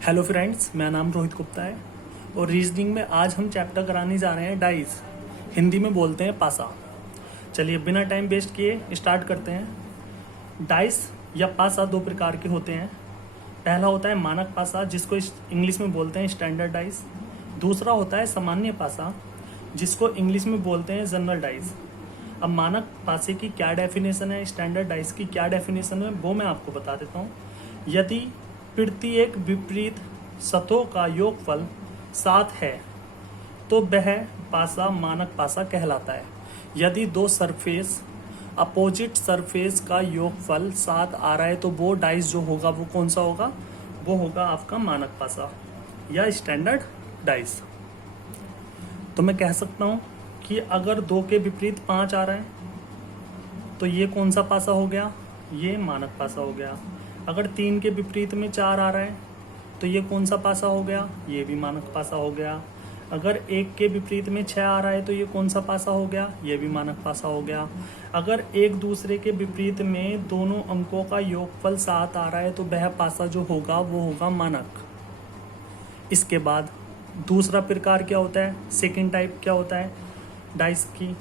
Hello friends, मेरा नाम रोहित गुप्ता है और रीजनिंग में आज हम चैप्टर कराने जा रहे हैं डाइस। हिंदी में बोलते हैं पासा। चलिए बिना टाइम वेस्ट किए स्टार्ट करते हैं। डाइस या पासा दो प्रकार के होते हैं। पहला होता है मानक पासा, जिसको इंग्लिश में बोलते हैं स्टैंडर्ड डाइस। दूसरा होता है सामान्य पासा, जिसको इंग्लिश में बोलते हैं जनरल डाइस। अब मानक पासे की क्या डेफिनेशन है, स्टैंडर्ड डाइस की क्या डेफिनेशन है, वो मैं आपको बता देता हूँ। यदि प्रत्येक विपरीत सतहों का योगफल 7 है तो वह पासा मानक पासा कहलाता है। यदि दो सरफेस अपोजिट सरफेस का योगफल 7 आ रहा है तो वो डाइस जो होगा वो कौन सा होगा, वो होगा आपका मानक पासा या स्टैंडर्ड डाइस। तो मैं कह सकता हूँ कि अगर 2 के विपरीत 5 आ रहा है तो ये कौन सा पासा हो गया, ये मानक पासा हो गया। अगर 3 के विपरीत में 4 आ रहा है तो ये कौन सा पासा हो गया, ये भी मानक पासा हो गया। अगर 1 के विपरीत में 6 आ रहा है तो ये कौन सा पासा हो गया, ये भी मानक पासा हो गया। अगर एक दूसरे के विपरीत में दोनों अंकों का योगफल 7 आ रहा है तो वह पासा जो होगा वो होगा मानक। इसके बाद दूसरा प्रकार क्या होता है, सेकेंड टाइप क्या होता है डाइस की,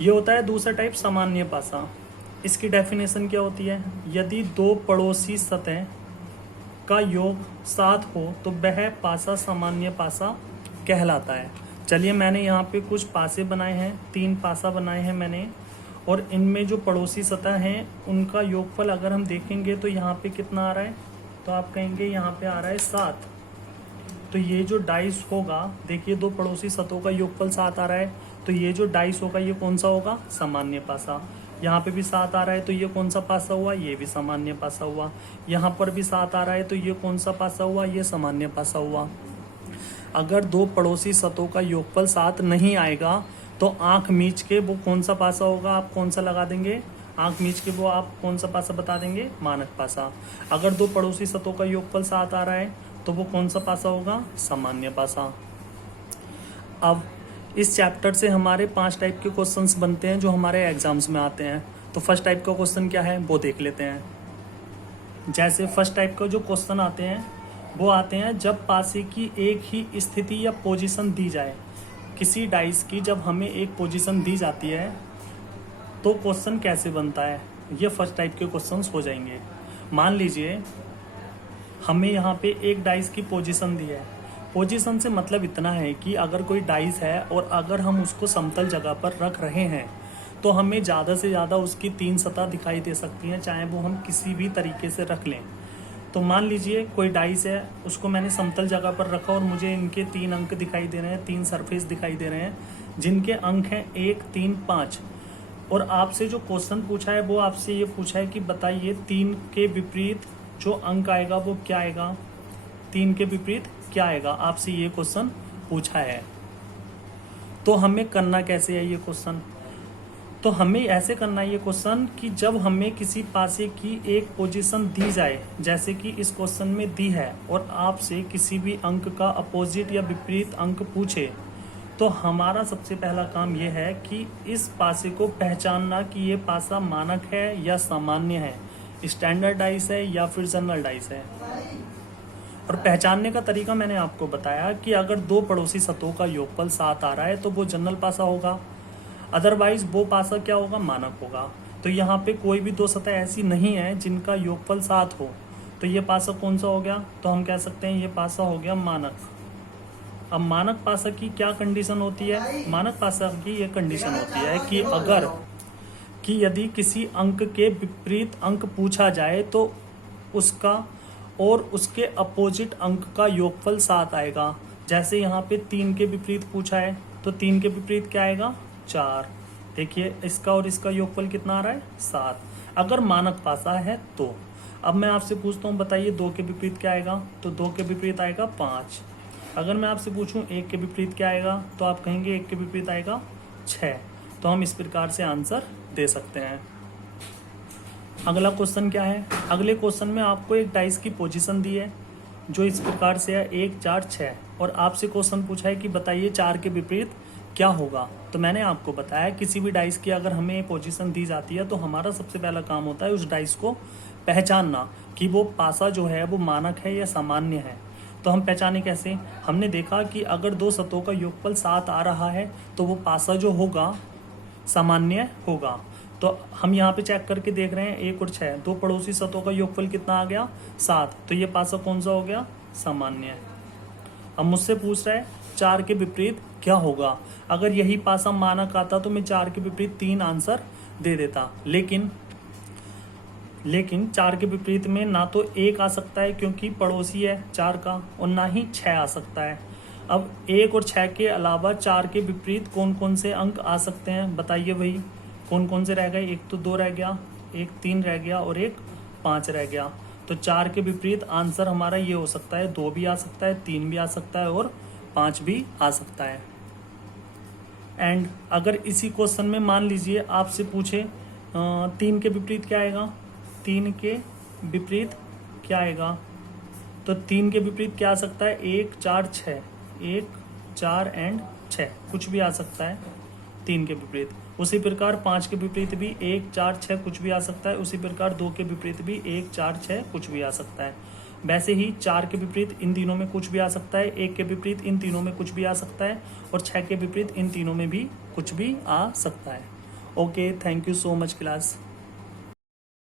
ये होता है दूसरा टाइप सामान्य पासा। इसकी डेफिनेशन क्या होती है, यदि दो पड़ोसी सतह का योग 7 हो तो वह पासा सामान्य पासा कहलाता है। चलिए मैंने यहाँ पे कुछ पासे बनाए हैं, 3 पासा बनाए हैं मैंने, और इनमें जो पड़ोसी सतह हैं उनका योगफल अगर हम देखेंगे तो यहाँ पे कितना आ रहा है, तो आप कहेंगे यहाँ पे आ रहा है 7। तो ये जो डाइस होगा, देखिए दो पड़ोसी सतहों का योगफल 7 आ रहा है तो ये जो डाइस होगा ये कौन सा होगा, सामान्य पासा। यहाँ पे भी 7 आ रहा है तो ये कौन सा पासा हुआ, ये भी सामान्य पासा हुआ। यहाँ पर भी 7 आ रहा है तो ये कौन सा पासा हुआ, ये सामान्य पासा हुआ। अगर दो पड़ोसी सतहों का योगफल 7 नहीं आएगा तो आंख मीच के वो कौन सा पासा होगा, आप कौन सा लगा देंगे, आंख मीच के वो आप कौन सा पासा बता देंगे, मानक पासा। अगर दो पड़ोसी सतहों का योगफल 7 आ रहा है तो वो कौन सा पासा होगा, सामान्य पासा। अब इस चैप्टर से हमारे 5 टाइप के क्वेश्चंस बनते हैं जो हमारे एग्जाम्स में आते हैं। तो फर्स्ट टाइप का क्वेश्चन क्या है वो देख लेते हैं। जैसे फर्स्ट टाइप का जो क्वेश्चन आते हैं वो आते हैं जब पासे की एक ही स्थिति या पोजीशन दी जाए। किसी डाइस की जब हमें एक पोजीशन दी जाती है तो क्वेश्चन कैसे बनता है, ये फर्स्ट टाइप के क्वेश्चंस हो जाएंगे। मान लीजिए हमें यहाँ पे एक डाइस की पोजीशन दी है। पोजीशन से मतलब इतना है कि अगर कोई डाइस है और अगर हम उसको समतल जगह पर रख रहे हैं तो हमें ज़्यादा से ज़्यादा उसकी 3 सतह दिखाई दे सकती हैं, चाहे वो हम किसी भी तरीके से रख लें। तो मान लीजिए कोई डाइस है, उसको मैंने समतल जगह पर रखा और मुझे इनके 3 अंक दिखाई दे रहे हैं, 3 सरफेस दिखाई दे रहे हैं जिनके अंक हैं 1, 3, 5। और आपसे जो क्वेश्चन पूछा है वो आपसे ये पूछा है कि बताइए 3 के विपरीत जो अंक आएगा वो क्या आएगा, 3 के विपरीत क्या आएगा, आपसे ये क्वेश्चन पूछा है। तो हमें करना कैसे है ये क्वेश्चन, तो हमें ऐसे करना है ये क्वेश्चन कि जब हमें किसी पासे की एक पोजीशन दी जाए, जैसे कि इस क्वेश्चन में दी है, और आपसे किसी भी अंक का अपोजिट या विपरीत अंक पूछे तो हमारा सबसे पहला काम ये है कि इस पासे को पहचानना कि ये पासा मानक है या सामान्य है, स्टैंडर्ड डाइस है या फिर जनरल डाइस है। और पहचानने का तरीका मैंने आपको बताया कि अगर दो पड़ोसी सतहों का योगफल 7 आ रहा है तो वो जनरल पासा होगा, अदरवाइज वो पासा क्या होगा, मानक होगा। तो यहाँ पे कोई भी दो सतह ऐसी नहीं है जिनका योगफल 7 हो, तो ये पासा कौन सा हो गया, तो हम कह सकते हैं ये पासा हो गया मानक। अब मानक पासा की क्या कंडीशन होती है, मानक पासा की ये कंडीशन होती है कि अगर कि यदि किसी अंक के विपरीत अंक पूछा जाए तो उसका और उसके अपोजिट अंक का योगफल 7 आएगा। जैसे यहाँ पे 3 के विपरीत पूछा है तो 3 के विपरीत क्या आएगा, 4। देखिए इसका और इसका योगफल कितना आ रहा है, 7, अगर मानक पासा है तो। अब मैं आपसे पूछता हूँ बताइए 2 के विपरीत क्या आएगा, तो 2 के विपरीत आएगा 5। अगर मैं आपसे पूछूं 1 के विपरीत क्या आएगा तो आप कहेंगे 1 के विपरीत आएगा 6। तो हम इस प्रकार से आंसर दे सकते हैं। अगला क्वेश्चन क्या है, अगले क्वेश्चन में आपको एक डाइस की पोजीशन दी है जो इस प्रकार से है 1, 4, 6, और आपसे क्वेश्चन पूछा है कि बताइए 4 के विपरीत क्या होगा। तो मैंने आपको बताया किसी भी डाइस की अगर हमें पोजीशन दी जाती है तो हमारा सबसे पहला काम होता है उस डाइस को पहचानना कि वो पासा जो है वो मानक है या सामान्य है। तो हम पहचाने कैसे, हमने देखा कि अगर दो सतहों का योगफल 7 आ रहा है तो वो पासा जो होगा सामान्य होगा। तो हम यहाँ पे चेक करके देख रहे हैं 1 और 6, दो पड़ोसी सतहों का योगफल कितना आ गया 7, तो ये पासा कौन सा हो गया, सामान्य। अब मुझसे पूछ रहा है 4 के विपरीत क्या होगा। अगर यही पासा मानक आता तो मैं 4 के विपरीत 3 आंसर दे देता, लेकिन 4 के विपरीत में ना तो 1 आ सकता है क्योंकि पड़ोसी है 4 का, और ना ही 6 आ सकता है। अब 1 और 6 के अलावा 4 के विपरीत कौन कौन से अंक आ सकते हैं बताइए भाई, कौन कौन से रह गए, एक तो 2 रह गया, एक 3 रह गया और एक 5 रह गया। तो 4 के विपरीत आंसर हमारा ये हो सकता है, 2 भी आ सकता है, 3 भी आ सकता है और 5 भी आ सकता है। एंड अगर इसी क्वेश्चन में मान लीजिए आपसे पूछे 3 के विपरीत क्या आएगा, 3 के विपरीत क्या आएगा, तो 3 के विपरीत क्या आ सकता है, 1 4 6, 1 4 एंड 6 कुछ भी आ सकता है 3 के विपरीत। उसी प्रकार 5 के विपरीत भी 1 4 6 कुछ भी आ सकता है। उसी प्रकार 2 के विपरीत भी 1 4 6 कुछ भी आ सकता है। वैसे ही 4 के विपरीत इन तीनों में कुछ भी आ सकता है, 1 के विपरीत इन तीनों में कुछ भी आ सकता है और 6 के विपरीत इन तीनों में भी कुछ भी आ सकता है। Okay, thank you so much class.